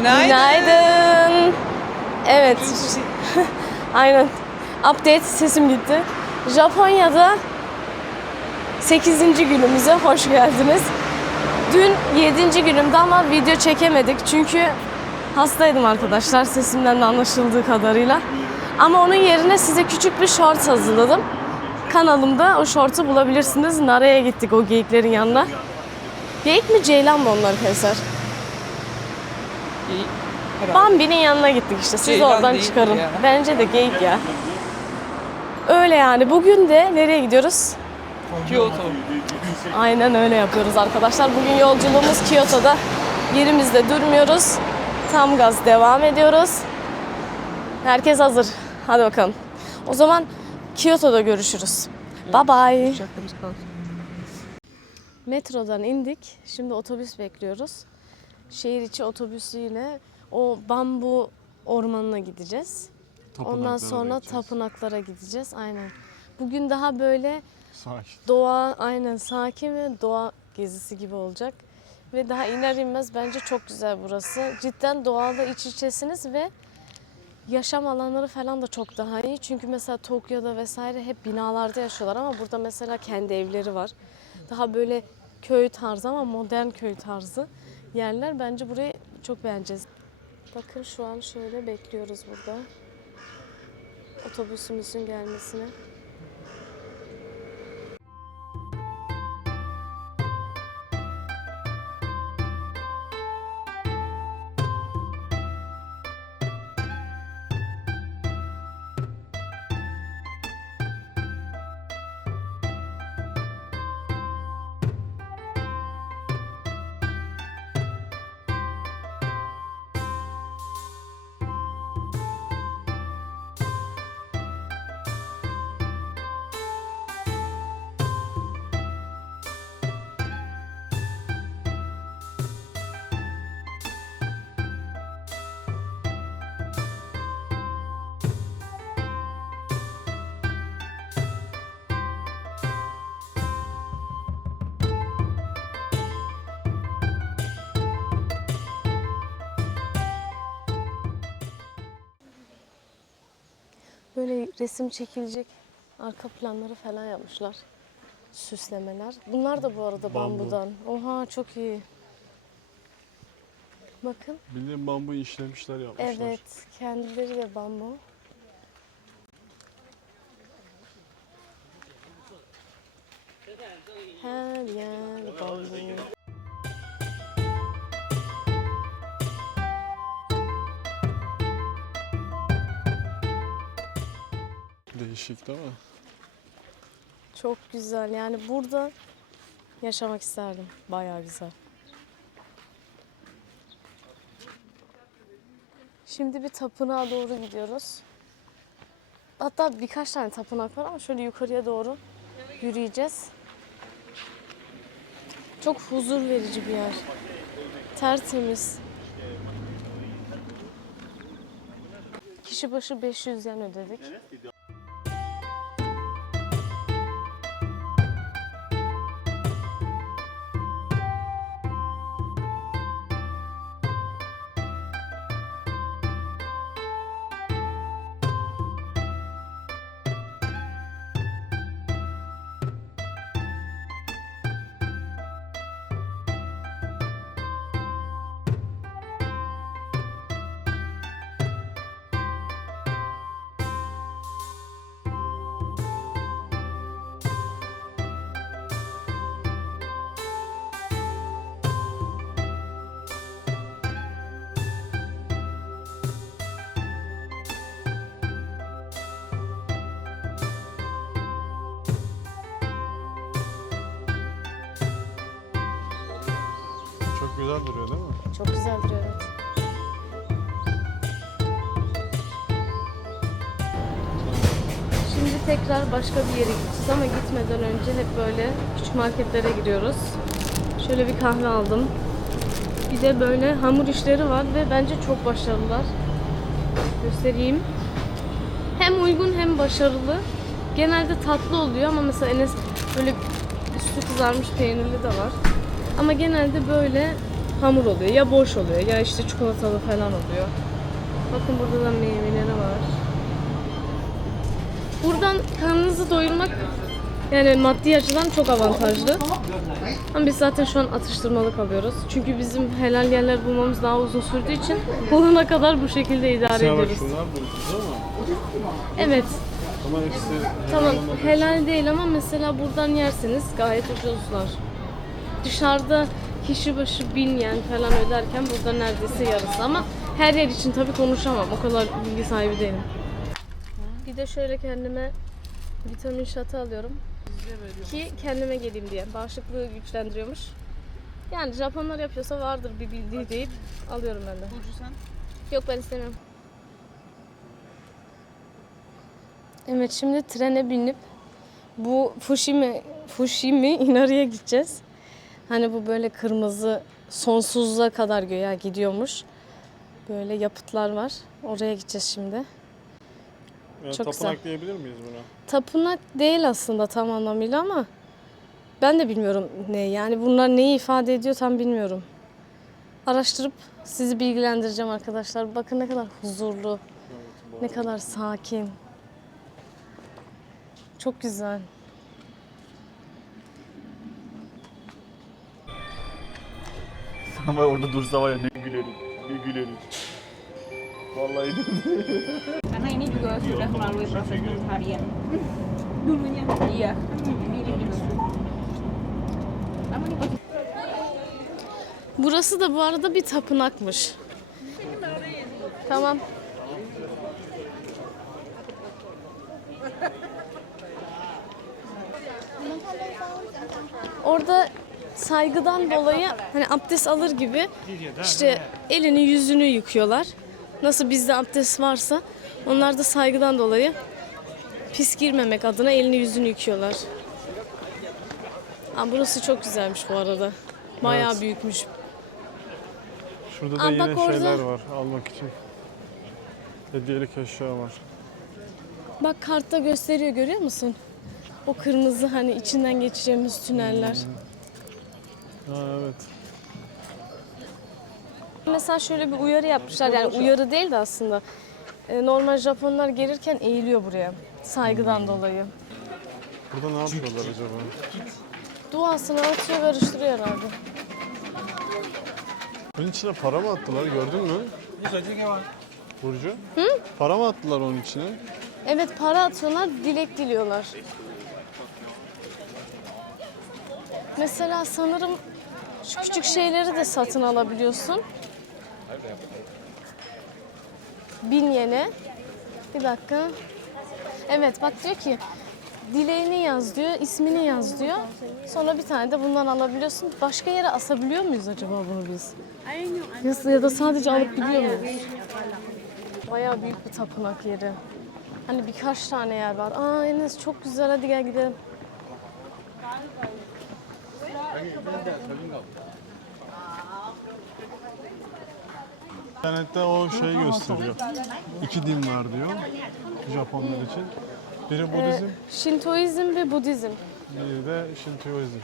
Günaydın. Günaydın. Evet. Aynen. Update sesim gitti. Japonya'da 8. günümüze hoş geldiniz. Dün 7. günümde ama video çekemedik çünkü hastaydım arkadaşlar sesimden de anlaşıldığı kadarıyla. Ama onun yerine size küçük bir short hazırladım. Kanalımda o short'u bulabilirsiniz. Nara'ya gittik o geyiklerin yanına. Geyik mi ceylan mı onlar Kevser? İyi. Herhalde. Bambi'nin yanına gittik işte. Siz Ceylan oradan değil çıkarın. ya. Bence de geyik ya. Öyle yani. Bugün de nereye gidiyoruz? Kyoto. Aynen öyle yapıyoruz arkadaşlar. Bugün yolculuğumuz Kyoto'da. Yerimizde durmuyoruz. Tam gaz devam ediyoruz. Herkes hazır. Hadi bakalım. O zaman Kyoto'da görüşürüz. Bye bye. Metrodan indik. Şimdi otobüs bekliyoruz. Şehir içi otobüsüyle o bambu ormanına gideceğiz. Ondan sonra tapınaklara gideceğiz. Aynen. Bugün daha böyle Sakin. doğa aynen sakin ve doğa gezisi gibi olacak. Ve daha iner inmez bence çok güzel burası. Cidden doğayla iç içesiniz ve yaşam alanları falan da çok daha iyi. Çünkü mesela Tokyo'da vesaire hep binalarda yaşıyorlar ama burada mesela kendi evleri var. Daha böyle köy tarzı ama modern köy tarzı yerler. Bence burayı çok beğeneceğiz. Bakın şu an şöyle bekliyoruz burada. Otobüsümüzün gelmesini. Böyle resim çekilecek arka planları falan yapmışlar. Süslemeler. Bunlar da bu arada Bambu. bambudan. Oha çok iyi. Bakın. Bildiğin bambu işlemişler yapmışlar. Evet. Kendileri de bambu. Her yer bambu. Değişik değil mi? Çok güzel. Yani burada yaşamak isterdim. Bayağı güzel. Şimdi bir tapınağa doğru gidiyoruz. Hatta birkaç tane tapınak var ama şöyle yukarıya doğru yürüyeceğiz. Çok huzur verici bir yer. Tertemiz. Kişi başı 500 yen ödedik. Güzel duruyor değil mi? Çok güzel duruyor evet. Şimdi tekrar başka bir yere gideceğiz ama gitmeden önce hep böyle küçük marketlere giriyoruz. Şöyle bir kahve aldım. Bir de böyle hamur işleri var ve bence çok başarılılar. Göstereyim. Hem uygun hem başarılı. Genelde tatlı oluyor ama mesela Enes böyle üstü kızarmış peynirli de var. Ama genelde böyle hamur oluyor. Ya boş oluyor ya işte çikolatalı falan oluyor. Bakın burada da meyveleri var. Buradan karnınızı doyurmak yani maddi açıdan çok avantajlı. Ama biz zaten şu an atıştırmalık alıyoruz. Çünkü bizim helal yerler bulmamız daha uzun sürdüğü için bulana kadar bu şekilde idare bak ediyoruz. şunlar ama. Evet. Ama hepsi Tamam helal değil ama mesela buradan yerseniz gayet ucuzlar. Dışarıda kişi başı bin yen falan öderken burada neredeyse yarısı ama her yer için tabii konuşamam. O kadar bilgi sahibi değilim. Bir de şöyle kendime vitamin şatı alıyorum. Ki kendime geleyim diye. Bağışıklığı güçlendiriyormuş. Yani Japonlar yapıyorsa vardır bir bildiği deyip alıyorum ben de. Yok ben istemiyorum. Evet şimdi trene binip bu Fushimi, Fushimi Inari'ye gideceğiz. Hani bu böyle kırmızı sonsuzluğa kadar göğe gidiyormuş. Böyle yapıtlar var. Oraya gideceğiz şimdi. Yani Çok tapınak güzel. diyebilir miyiz buna? Tapınak değil aslında tam anlamıyla ama ben de bilmiyorum ne. Yani bunlar neyi ifade ediyor tam bilmiyorum. Araştırıp sizi bilgilendireceğim arkadaşlar. Bakın ne kadar huzurlu, Evet, ne kadar sakin. Çok güzel. Ama orada dursa var ya ne gülerim. Ne gülerim. Vallahi Karena ini juga sudah melalui proses pencarian. Dulunya. Iya. Ini juga. Namun ini Burası da bu arada bir tapınakmış. Tamam. Orada saygıdan dolayı hani abdest alır gibi işte elini yüzünü yıkıyorlar. Nasıl bizde abdest varsa onlar da saygıdan dolayı pis girmemek adına elini yüzünü yıkıyorlar. Aa, burası çok güzelmiş bu arada. Bayağı Evet. büyükmüş. Şurada da Aa, yine bak orada- şeyler var almak için. Hediyelik eşya var. Bak kartta gösteriyor görüyor musun? O kırmızı hani içinden geçeceğimiz tüneller. Ha evet. Mesela şöyle bir uyarı yapmışlar yani uyarı değil de aslında. Ee, Normal Japonlar gelirken eğiliyor buraya saygıdan dolayı. Burada ne yapıyorlar acaba? Duasını atıyor karıştırıyor herhalde. Bunun içine para mı attılar gördün mü? Burcu? Hı? Para mı attılar onun içine? Evet para atıyorlar, dilek diliyorlar. Mesela sanırım şu küçük şeyleri de satın alabiliyorsun. Bin yene. Bir dakika. Evet bak diyor ki dileğini yaz diyor, ismini yaz diyor. Sonra bir tane de bundan alabiliyorsun. Başka yere asabiliyor muyuz acaba bunu biz? Ya, ya da sadece alıp gidiyor muyuz? Bayağı büyük bir tapınak yeri. Hani birkaç tane yer var. Aa Enes çok güzel hadi gel gidelim. İnternette o şey gösteriyor. İki din var diyor Japonlar için. Biri Budizm, Şintoizm ve Budizm. biri de Şintoizm.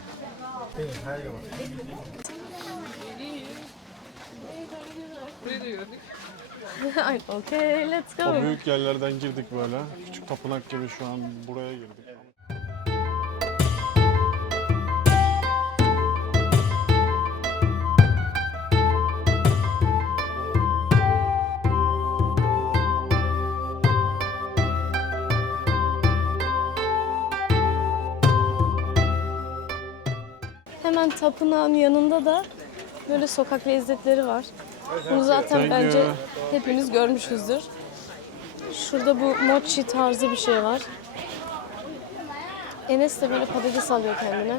Ay, okay, let's O go. büyük yerlerden girdik böyle. Küçük tapınak gibi şu an buraya girdik. Hemen tapınağın yanında da böyle sokak lezzetleri var. Bunu zaten bence you. hepiniz görmüşüzdür. Şurada bu mochi tarzı bir şey var. Enes de böyle patates alıyor kendine.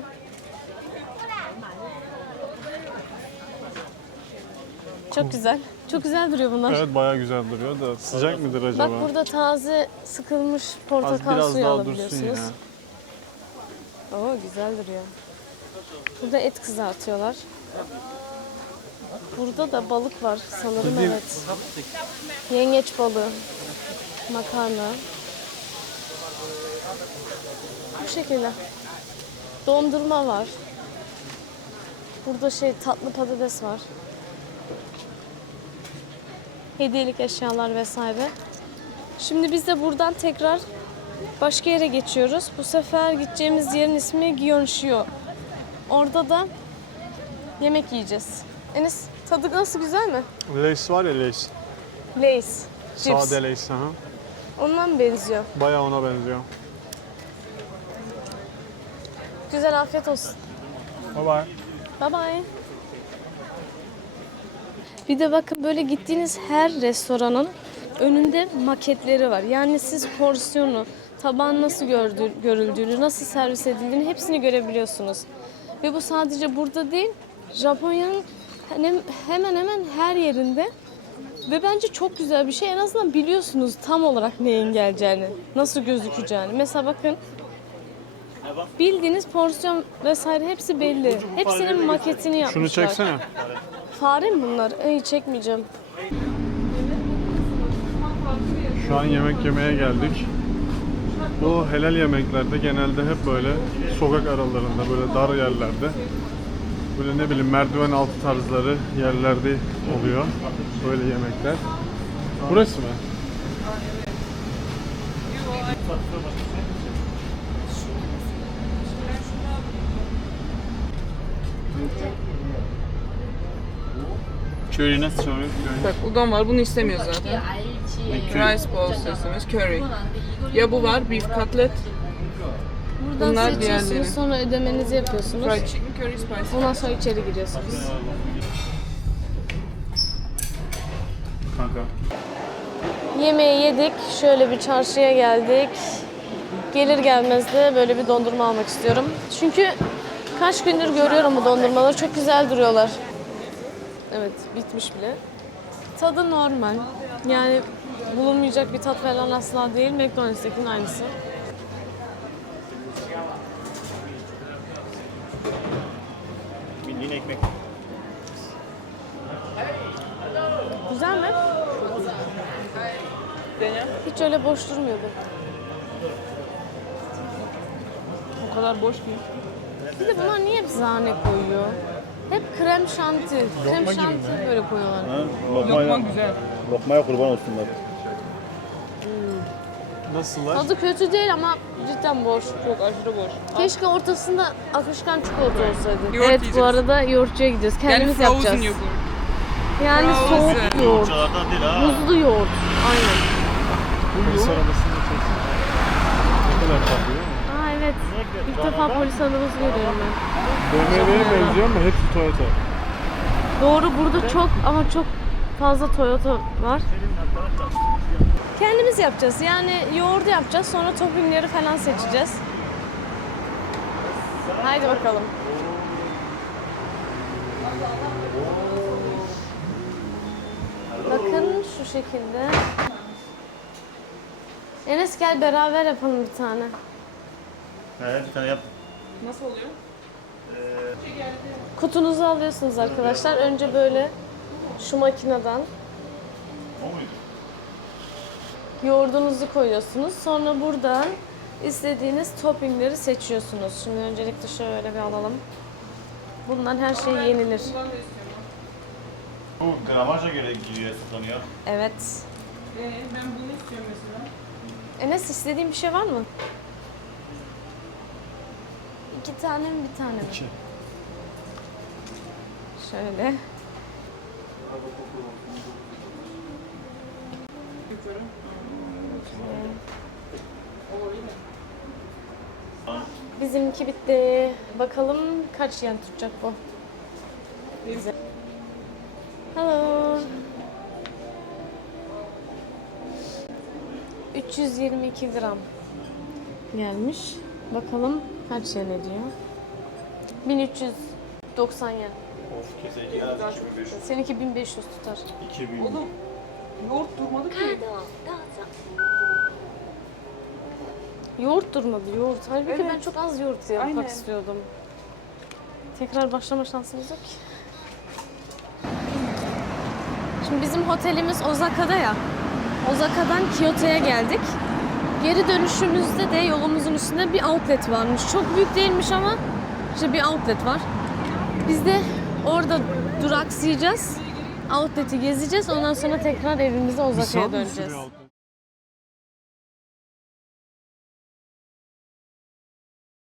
Çok güzel. Çok güzel duruyor bunlar. Evet bayağı güzel duruyor da sıcak mıdır acaba? Bak burada taze sıkılmış portakal Az biraz suyu daha dursun alabiliyorsunuz. yine. Oo güzel duruyor. Burada et kızartıyorlar. Burada da balık var sanırım evet. Yengeç balığı, makarna. Bu şekilde. Dondurma var. Burada şey tatlı patates var. Hediyelik eşyalar vesaire. Şimdi biz de buradan tekrar başka yere geçiyoruz. Bu sefer gideceğimiz yerin ismi Gyeongshio. Orada da yemek yiyeceğiz. Enes tadı nasıl güzel mi? Lace var ya Lace. Lay's. Cips. Sade Lace. Aha. Ondan benziyor. Bayağı ona benziyor. Güzel afiyet olsun. Bye bye. Bye bye. Bir de bakın böyle gittiğiniz her restoranın önünde maketleri var. Yani siz porsiyonu, tabağın nasıl gördü, görüldüğünü, nasıl servis edildiğini hepsini görebiliyorsunuz. Ve bu sadece burada değil, Japonya'nın hemen hemen her yerinde. Ve bence çok güzel bir şey. En azından biliyorsunuz tam olarak neyin geleceğini, nasıl gözükeceğini. Mesela bakın bildiğiniz porsiyon vesaire hepsi belli. Hepsinin maketini yapmışlar. Şunu çeksene. Fare mi bunlar? Ay çekmeyeceğim. Şu an yemek yemeye geldik. Bu helal yemeklerde genelde hep böyle sokak aralarında, böyle dar yerlerde, böyle ne bileyim merdiven altı tarzları yerlerde oluyor böyle yemekler. Burası mı? Köri nasıl söylüyor? Bak udon var bunu istemiyor zaten. Rice bowl istiyorsunuz curry. Ya bu var beef cutlet, Buradan Bunlar seçiyorsunuz diğerleri. sonra ödemenizi yapıyorsunuz. fried chicken curry spicy. Ondan sonra içeri giriyorsunuz. Kanka. Yemeği yedik. Şöyle bir çarşıya geldik. Gelir gelmez de böyle bir dondurma almak istiyorum. Çünkü kaç gündür görüyorum bu dondurmaları. Çok güzel duruyorlar. Evet bitmiş bile. Tadı normal. Yani bulunmayacak bir tat falan asla değil. McDonald's'takinin aynısı. Bildiğin ekmek. Güzel mi? Dene. Hiç öyle boş durmuyordu. O kadar boş değil. Bir de bunlar niye hep zane koyuyor? Hep krem şanti. Krem şanti böyle koyuyorlar. Ha? Lokma güzel. Lokmaya kurban olsunlar. Nasıllar? Tadı kötü değil ama cidden boş. Çok aşırı boş. Keşke ortasında akışkan çikolata olsaydı. Yoğurt evet bu yiyeceğiz. arada yoğurtçuya gidiyoruz. Yani Kendimiz frozen yapacağız. yoghurt. Yani Frozen. soğuk yoğurt. Değil ha. Buzlu yoğurt. Aynen. Polis arabasını çeksin. Ne kadar tatlı değil mi? Aa evet. İlk defa polis arabası görüyorum ben. BMW'ye benziyor ama hepsi Toyota. Doğru burada çok ama çok fazla Toyota var. Kendimiz yapacağız. Yani yoğurdu yapacağız. Sonra toppingleri falan seçeceğiz. Haydi bakalım. Bakın şu şekilde. Enes gel beraber yapalım bir tane. He bir tane yap. Nasıl oluyor? Kutunuzu alıyorsunuz arkadaşlar. Önce böyle şu makineden O muydu? Yoğurdunuzu koyuyorsunuz. Sonra buradan istediğiniz toppingleri seçiyorsunuz. Şimdi öncelikle şöyle bir alalım. Bundan her şey yenilir. Bu gramaja göre giriyor satılıyor. Evet. Ee, ben bunu istiyorum mesela. Enes istediğin bir şey var mı? İki tane mi bir tane mi? İki. Şöyle. Bizimki bitti. Bakalım kaç yen tutacak bu? Bize. Hello. 322 gram gelmiş. Bakalım kaç yen ediyor? 1390 yen. Of kesinlikle en az 2500. Seninki 1500 tutar. 2000. Oğlum yoğurt durmadı ki. Yoğurt durmadı yoğurt. Halbuki Evet. ben çok az yoğurt yapmak Aynen. istiyordum. Tekrar başlama şansımız yok ki. Şimdi bizim otelimiz Osaka'da ya. Osaka'dan Kyoto'ya geldik. Geri dönüşümüzde de yolumuzun üstünde bir outlet varmış. Çok büyük değilmiş ama işte bir outlet var. Biz de orada duraksayacağız. Outlet'i gezeceğiz. Ondan sonra tekrar evimize Osaka'ya döneceğiz.